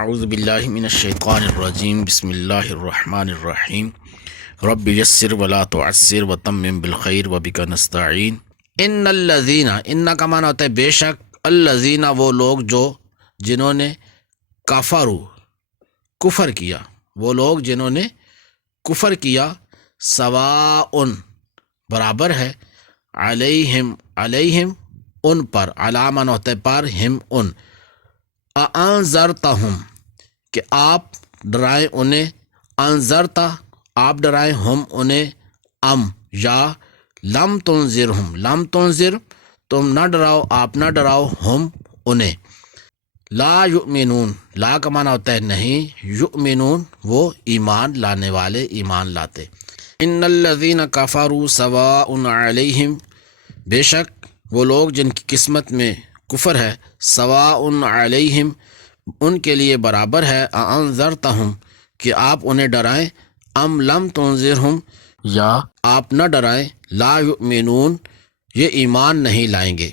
اعوذ باللہ من الشیطان الرجیم بسم اللہ الرحمن الرحیم رب یسر ولا تعسر وتمم بالخیر وبک نستعین۔ ان الذین، ان کا معنی ہوتا ہے بے شک، الذین وہ لوگ جو جنہوں نے کفر کیا، وہ لوگ جنہوں نے کفر کیا، سواء برابر ہے، علیہم ان پر، علامن ہوتا ہے پر، ہم ان، انذرتہم کہ آپ ڈرائیں انہیں، انذرتا آپ ڈرائیں، ہم انہیں، ام یا لم تنذر تم نہ ڈراؤ، آپ نہ ڈراؤ، ہم انہیں۔ لا یؤمنون، لا کا معنی ہوتا ہے نہیں، یؤمنون وہ ایمان لانے والے، ایمان لاتے۔ ان الذین کفروا سواء علیہم، بے شک وہ لوگ جن کی قسمت میں کفر ہے، سواء علیہم ان کے لیے برابر ہے، انذرتہم کہ آپ انہیں ڈرائیں، ام لم تنذرہم یا آپ نہ ڈرائیں، لا یؤمنون یہ ایمان نہیں لائیں گے۔